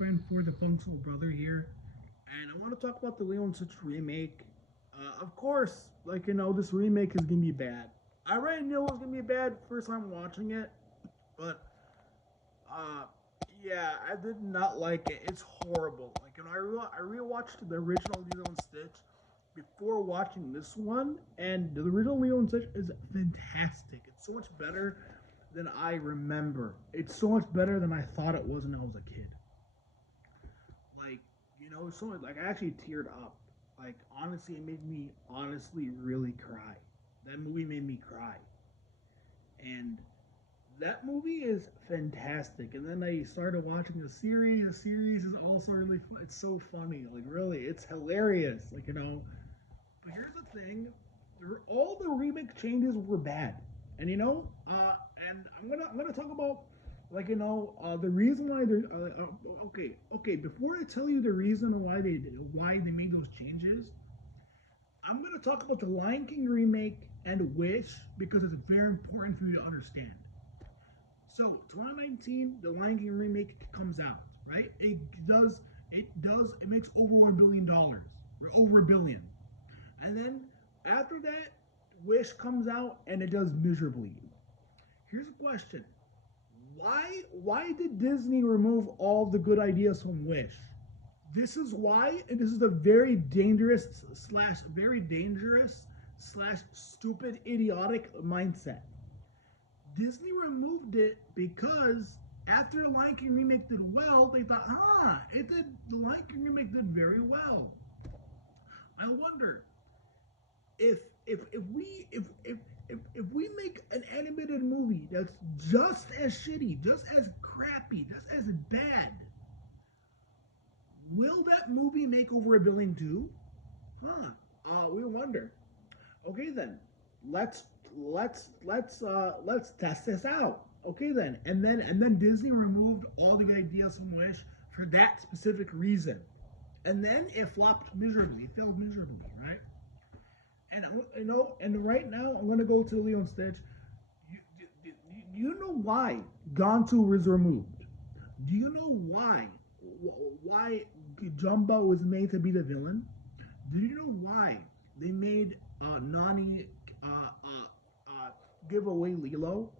friend for the Functional Brother here, and I want to talk about the Lilo and Stitch remake. Of course, this remake is gonna be bad. I already knew it was gonna be bad first time watching it, but uh, yeah, I did not like it. It's horrible. I rewatched the original Lilo and Stitch before watching this one, and the original Lilo and Stitch is fantastic. It's so much better than I remember. It's so much better than I thought it was when I was a kid. Like, so like I actually teared up. Like, honestly, it made me honestly really cry. That movie made me cry. And that movie is fantastic. And then I started watching the series. The series is also really fun. It's so funny. Like, really, it's hilarious. But here's the thing: all the remake changes were bad, and and I'm gonna talk about the reason why they're okay. Before I tell you the reason why they made those changes, I'm gonna talk about the Lion King remake and Wish because it's very important for you to understand. So 2019, the Lion King remake comes out, right? It makes over $1 billion, or over a billion. And then after that, Wish comes out and it does miserably. Here's a question. Why did Disney remove all the good ideas from Wish? This is why, and this is a very dangerous slash stupid idiotic mindset. Disney removed it because after the Lion King remake did well, they thought, the Lion King remake did very well. I wonder if if we make an animated movie that's just as shitty, just as crappy, just as bad, will that movie make over a billion too? Huh? We wonder. Okay then, let's let's test this out. Okay then, and then Disney removed all the ideas from Wish for that specific reason, and then it flopped miserably. It failed miserably, right? And right now I'm gonna go to Leo and Stitch. You know why Gontu was removed? Do you know why Jumbo was made to be the villain? Do you know why they made Nani uh, uh, uh, give away Lilo?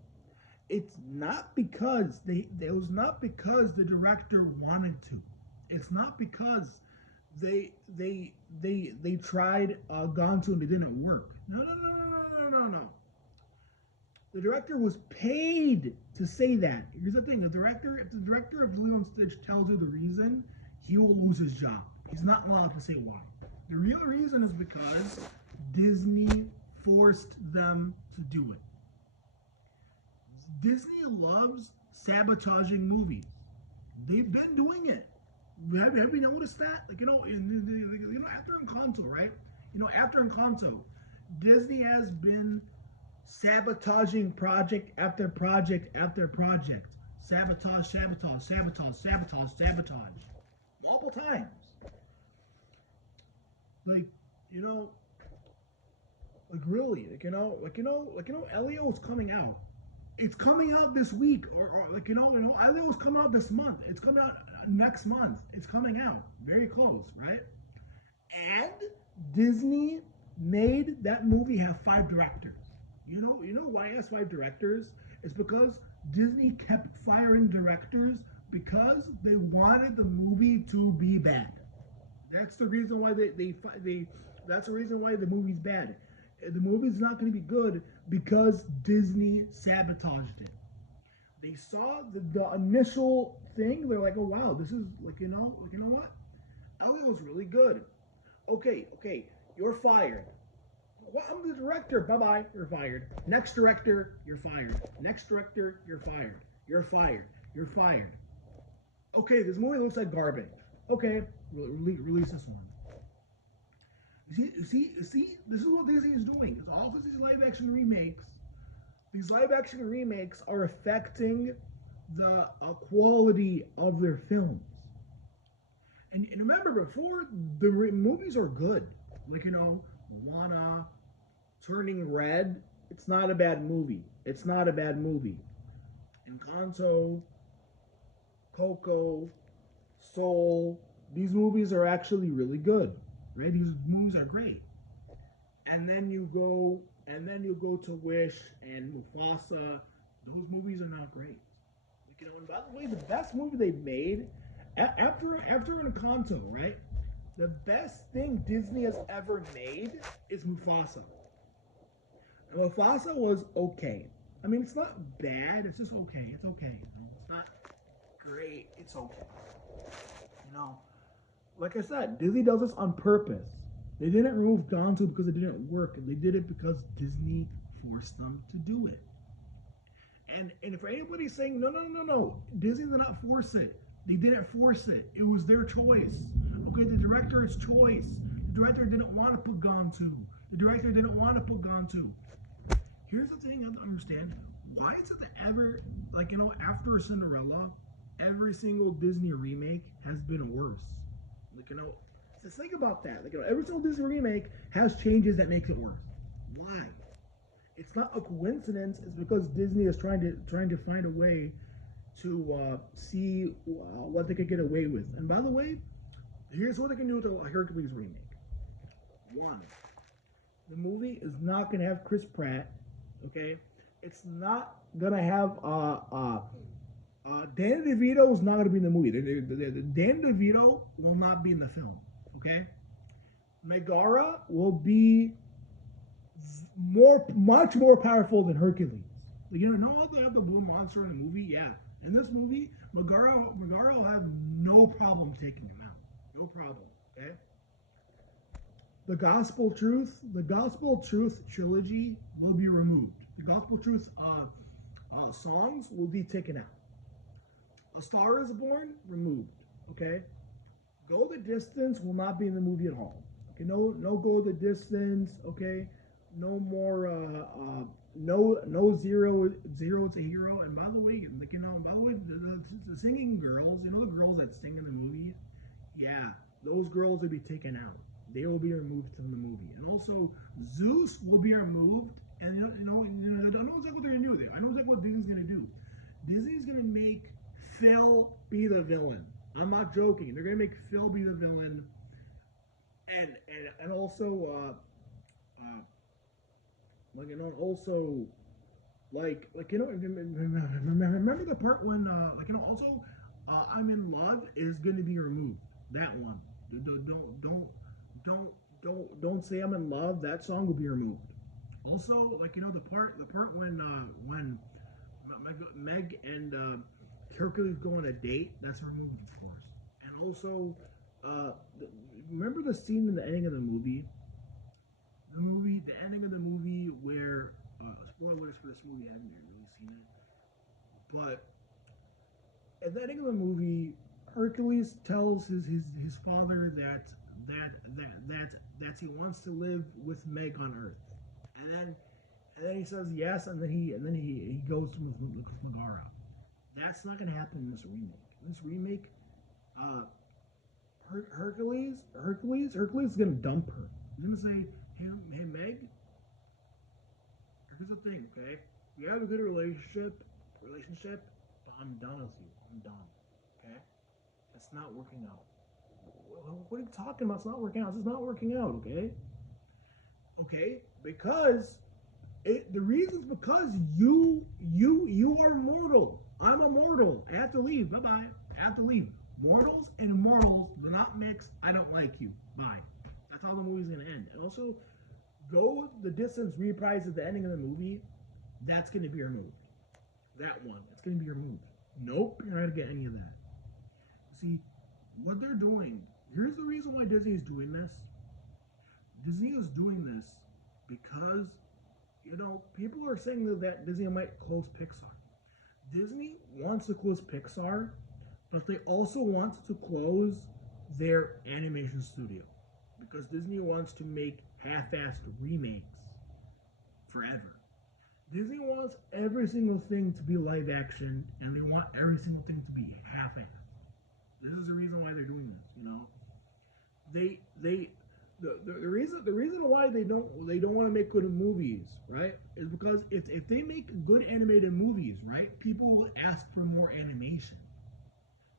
It's not because it was not because the director wanted to. It's not because they tried Gontu and it didn't work. No. The director was paid to say that. Here's the thing: if the director of Lilo and Stitch tells you the reason, he will lose his job. He's not allowed to say why. The real reason is because Disney forced them to do it. Disney loves sabotaging movies. They've been doing it. Have you noticed that? After Encanto, right? After Encanto, Disney has been sabotaging project after project after project. Sabotage. Multiple times. Like, you know, really, Elio is coming out. It's coming out this week, or Elio is coming out this month. It's coming out next month. It's coming out very close, right? And Disney made that movie have 5 directors. You know why it has 5 directors? It's because Disney kept firing directors because they wanted the movie to be bad. That's the reason why they that's the reason why the movie's bad. The movie's not going to be good because Disney sabotaged it. They saw the initial thing. They're like, oh wow, this is you know what? Elio's really good. Okay, you're fired. Well, I'm the director. Bye bye. You're fired. Next director, you're fired. Next director, you're fired. You're fired. You're fired. Okay, this movie looks like garbage. Okay, release this one. You see, this is what Disney is doing. Because all of these live action remakes are affecting the quality of their films. And remember, before movies are good, Moana, Turning Red. It's not a bad movie. It's not a bad movie. Encanto, Coco, Soul. These movies are actually really good, right? These movies are great. And then you go to Wish and Mufasa. Those movies are not great. Like, and by the way, the best movie they've made after Encanto, right? The best thing Disney has ever made is Mufasa. And Mufasa was okay. I mean, it's not bad. It's just okay. It's okay. It's not great. It's okay. You know, like I said, Disney does this on purpose. They didn't remove Gonzo because it didn't work. They did it because Disney forced them to do it. And if anybody's saying no, Disney did not force it. They didn't force it. It was their choice. Okay, the director's choice. The director didn't want to put Gonzo. The director didn't want to put Gonzo. Here's the thing I don't understand. Why is it that ever, like, after Cinderella, every single Disney remake has been worse? Like, just think about that. Like, every single Disney remake has changes that makes it worse. Why? It's not a coincidence. It's because Disney is trying to find a way to see what they could get away with. And by the way, here's what they can do with the Hercules remake. One, the movie is not going to have Chris Pratt. Okay, it's not going to have Danny DeVito is not going to be in the movie. Danny DeVito will not be in the film. Okay, Megara will be much more powerful than Hercules. Like, no other blue monster in the movie. Yeah, in this movie, Megara will have no problem taking him out. No problem. Okay. The Gospel Truth trilogy will be removed. The Gospel Truth songs will be taken out. A Star Is Born removed. Okay. Go the Distance will not be in the movie at all. Okay, no Go the Distance. Okay, no more. No zero to hero. And by the way, the singing girls, the girls that sing in the movie, yeah, those girls will be taken out. They will be removed from the movie. And also, Zeus will be removed. And I don't know exactly what they're gonna do. I know exactly what Disney's gonna do. Disney's gonna make Phil be the villain. I'm not joking. They're gonna make Phil be the villain, and also like also remember the part when also I'm in Love is gonna be removed. That one. Don't don't say I'm in love. That song will be removed. Also, the part when Meg and Hercules go on a date, that's removed, of course. And also, uh, remember the scene in the ending of the movie? The ending of the movie where spoilers for this movie. I haven't really seen it, but at the ending of the movie, Hercules tells his father that he wants to live with Meg on Earth, and then he says yes, and then he goes with Megara. That's not going to happen in this remake. In this remake, uh, Hercules is going to dump her. He's going to say, hey Meg, here's the thing, okay? We have a good relationship, but I'm done with you. I'm done, okay? It's not working out. What are you talking about? It's not working out. It's not working out, okay? Okay, because the reason's because you are mortal. I'm a mortal. I have to leave. Bye bye. I have to leave. Mortals and immortals do not mix. I don't like you. Bye. That's how the movie's gonna end. And also, Go the Distance reprise at the ending of the movie. That's gonna be removed. That one. It's gonna be removed. Nope. You're not gonna get any of that. See what they're doing. Here's the reason why Disney is doing this. Disney is doing this because people are saying that Disney might close Pixar. Disney wants to close Pixar, but they also want to close their animation studio because Disney wants to make half-assed remakes forever. Disney wants every single thing to be live action, and they want every single thing to be half-assed. This is the reason why they're doing this. They the reason why they don't want to make good movies, right, is because if they make good animated movies, right, people will ask for more animation.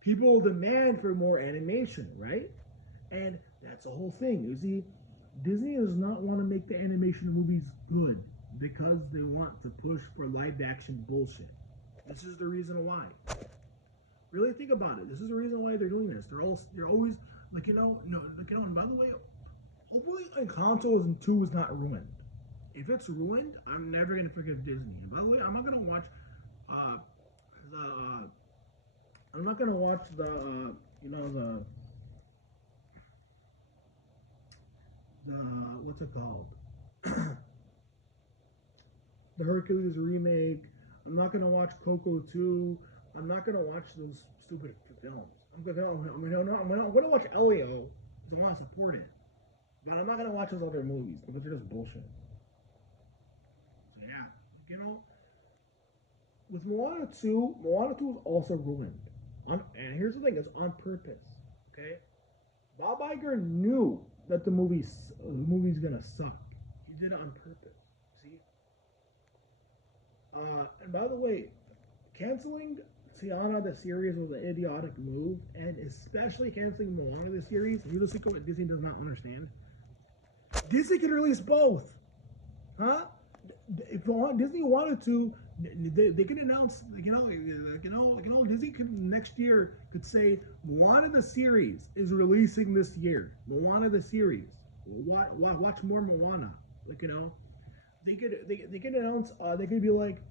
People demand for more animation, right? And that's the whole thing. You see, Disney does not want to make the animation movies good because they want to push for live action bullshit. This is the reason why. Really think about it. This is the reason why they're doing this. They're always like no like, and by the way, hopefully Encanto is 2 is not ruined. If it's ruined, I'm never gonna forgive Disney. And by the way, I'm not gonna watch uh the I'm not gonna watch the you know the what's it called? The Hercules remake. I'm not gonna watch Coco 2. I'm not gonna watch those stupid films. I'm gonna watch Elio because I want to support it. But I'm not gonna watch those other movies because they're just bullshit. So yeah, with Moana 2 is also ruined. And here's the thing: it's on purpose. Okay, Bob Iger knew that the movie's gonna suck. He did it on purpose. See. And by the way, canceling Tiana the series was an idiotic move, and especially canceling Moana the series. You listen to what Disney does not understand. Disney can release both, huh? If Disney wanted to, they could announce, Disney could next year could say Moana the series is releasing this year. Moana the series, watch more Moana. They could announce. They could be like,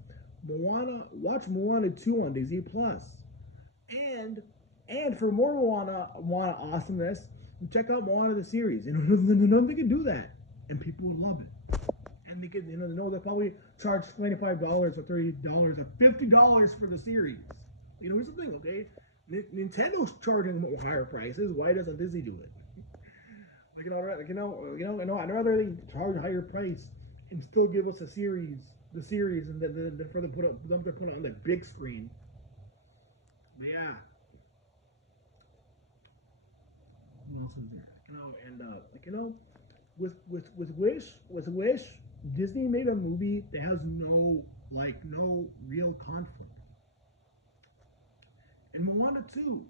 watch Moana 2 on Disney Plus, and for more Moana awesomeness, check out Moana the series. They could do that, and people would love it. And they could, they'll probably charge $25 or $30 or $50 for the series. Here's the thing, okay? Nintendo's charging higher prices. Why doesn't Disney do it? I'd rather they charge a higher price and still give us the series, and then for them to put it on the big screen. But yeah, what else is there? With Wish, Disney made a movie that has no real conflict. In Moana 2,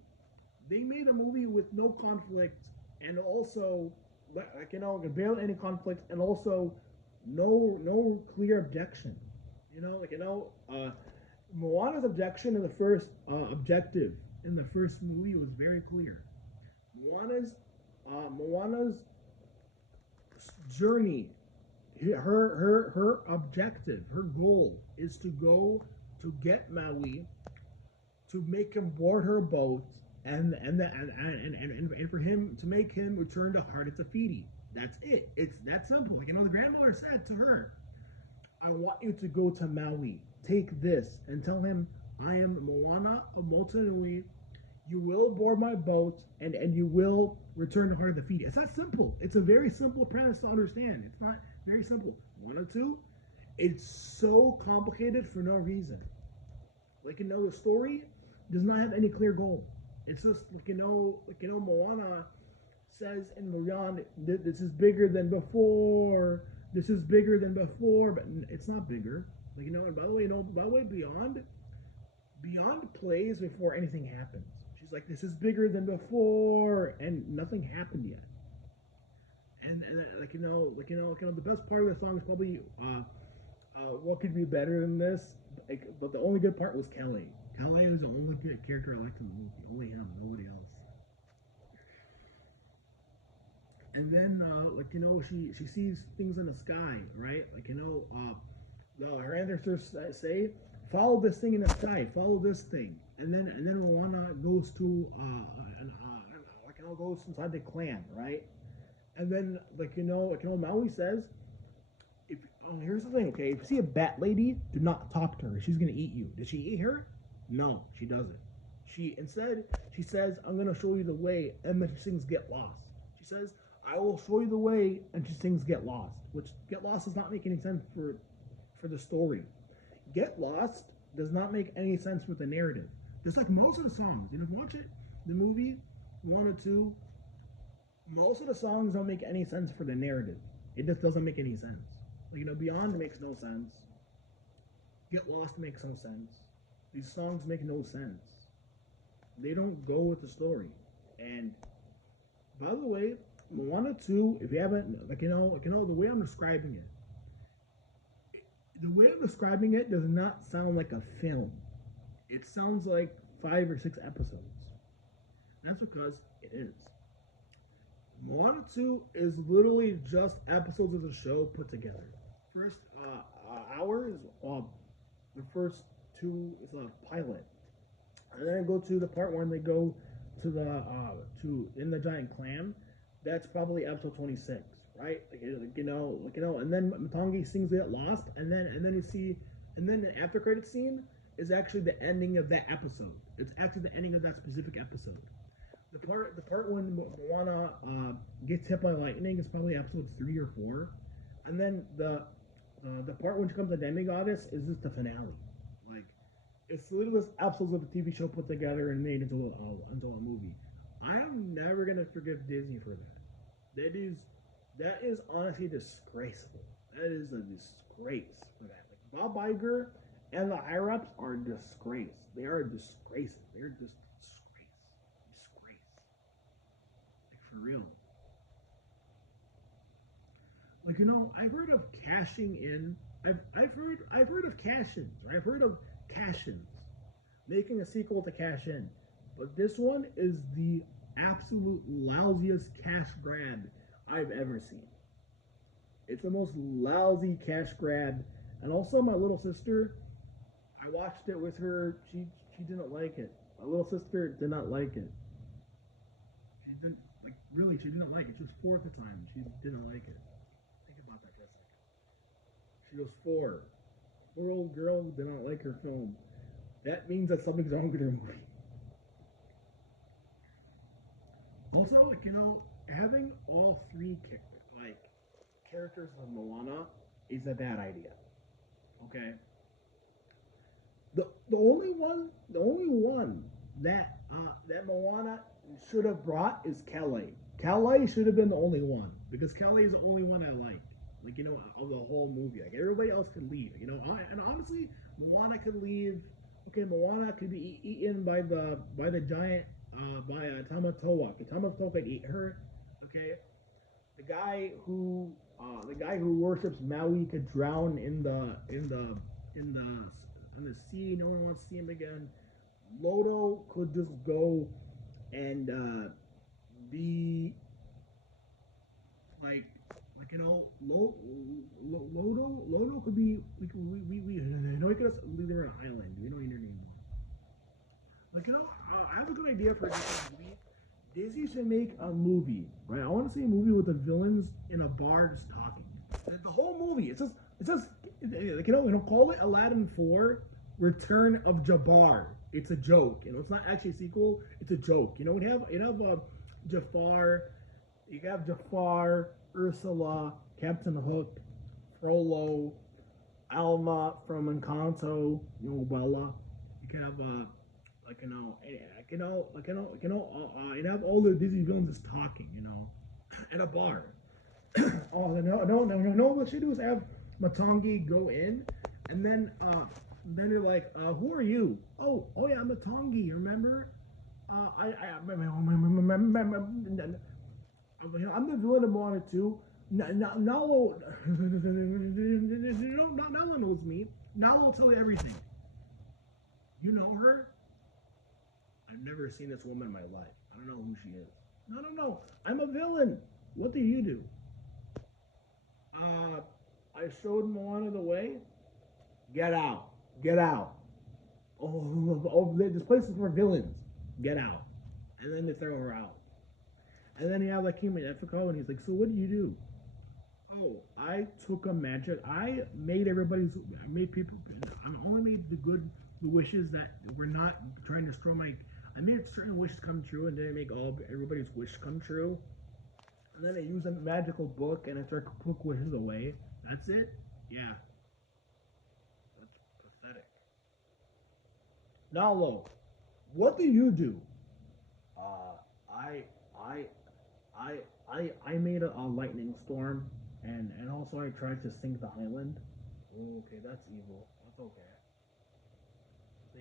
they made a movie with no conflict and also barely any conflict and also no clear objection. Moana's objection in the first objective in the first movie was very clear. Moana's journey, her objective, her goal is to go to get Maui, to make him board her boat, and for him to make him return to Heart of Tafiti. That's it. It's that simple. The grandmother said to her, "I want you to go to Maui. Take this and tell him I am Moana of Motunui. You will board my boat, and you will return to Heart of Tafiti." It's that simple. It's a very simple premise to understand. It's not very simple. Moana 2, it's so complicated for no reason. The story does not have any clear goal. It's just Moana says in Mulan, this is bigger than before. This is bigger than before, but it's not bigger. And by the way, Beyond plays before anything happens. She's like, this is bigger than before, and nothing happened yet. And the best part of the song is probably what could be better than this. But the only good part was Kelly. Kelly was the only good character I liked in the movie. Only him, nobody else. And then she sees things in the sky, right? Her ancestors say, follow this thing in the sky, follow this thing, and then Moana goes to goes inside the clan, right? And then Maui says, if here's the thing, okay, if you see a bat lady, do not talk to her. She's gonna eat you. Did she eat her? No, she doesn't. She says, I'm gonna show you the way, and then she sings Get Lost. She says, I will show you the way, and she sings Get Lost, which Get Lost does not make any sense for the story. Get Lost does not make any sense with the narrative. Just like most of the songs. If you watch it, the movie, 1 or 2, most of the songs don't make any sense for the narrative. It just doesn't make any sense. Beyond makes no sense. Get Lost makes no sense. These songs make no sense. They don't go with the story. And by the way, Moana 2, if you haven't, the way I'm describing it, does not sound like a film. It sounds like 5 or 6 episodes. And that's because it is. Moana 2 is literally just episodes of the show put together. First hour is the first two is a pilot, and then I go to the part when they go to the to in the giant clam. That's probably episode 26, right? And then Matangi sings "Get Lost," and then you see, and then the after credit scene is actually the ending of that episode. It's actually the ending of that specific episode. The part when Moana gets hit by lightning is probably episode 3 or 4, and then the part when she becomes a demigoddess is just the finale. Like it's literally just episodes of a TV show put together and made into a movie. I am never gonna forgive Disney for that. That is honestly disgraceful. That is a disgrace for that. Like Bob Iger and the higher ups are disgrace. They are disgraces. They're just disgrace. Like for real. Like I've heard of cashing in. I've heard of cash-ins, or I've heard of cash-ins, making a sequel to Cash In, but this one is the absolute lousiest cash grab I've ever seen. It's the most lousy cash grab, and also my little sister. I watched it with her. She didn't like it. My little sister did not like it. She didn't like really. She didn't like it. She was 4 at the time. She didn't like it. Think about that for a second. She was 4. 4-year-old girl did not like her film. That means that something's wrong with her movie. Also, having all three like characters of Moana is a bad idea. Okay, the only one that Moana should have brought is Kelly. Kelly should have been the only one because Kelly is the only one I like. Like of the whole movie, like everybody else could leave. And honestly, Moana could leave. Okay, Moana could be eaten by the giant by Tamatoa. Tamatoa could eat her. Okay, the guy who worships Maui could drown in the sea. No one wants to see him again. Lodo could just go and be like Lodo could be we no he could just leave there on an island. We don't need him anymore. I have a good idea for a different movie. Disney should make a movie, right? I want to see a movie with the villains in a bar just talking. The whole movie, it's just like call it Aladdin 4: Return of Jabbar. It's a joke. It's not actually a sequel. It's a joke. Jafar. You have Jafar, Ursula, Captain Hook, Frollo, Alma from Encanto, Bella. You can have you have all the Disney villains just talking, in a bar. Oh no! What they do is have Matangi go in, and then they're like, "Who are you?" Oh yeah, I'm Matangi. Remember? I'm the villain of Moana too. Nalo, Nalo knows me. Nalo will tell you everything. You know her? I've never seen this woman in my life. I don't know who she is. No. I'm a villain. What do you do? Uh, I showed Moana the way. Get out. Get out. This place is for villains. Get out. And then they throw her out. And then you have like King Efiko, and he's like, so what do you do? Oh, I took a magic. I made people. I only made the wishes that were not trying to destroy my. I made certain wishes come true, and then I make everybody's wish come true. And then I use a magical book, and I start to put wishes away. That's it. Yeah, that's pathetic. Nalo, what do you do? Uh, I, I, I made a lightning storm, and also I tried to sink the island. Okay, that's evil. That's okay.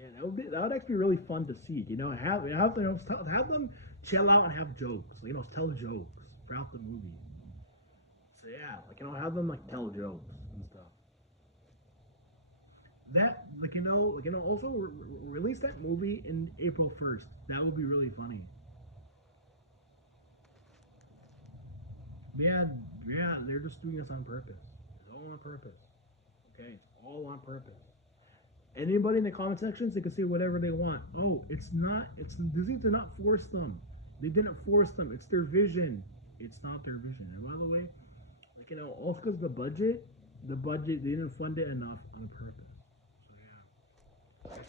Yeah, that would actually be really fun to see. Have them chill out and have jokes. Tell jokes throughout the movie. So yeah, have them tell jokes and stuff. That also release that movie in April 1st. That would be really funny. Yeah, yeah, they're just doing this on purpose. It's all on purpose. Okay, it's all on purpose. Anybody in the comment sections, they can say whatever they want. Oh, it's not. It's Disney did not force them. They didn't force them. It's their vision. It's not their vision. And by the way, also because the budget, they didn't fund it enough on purpose. So yeah.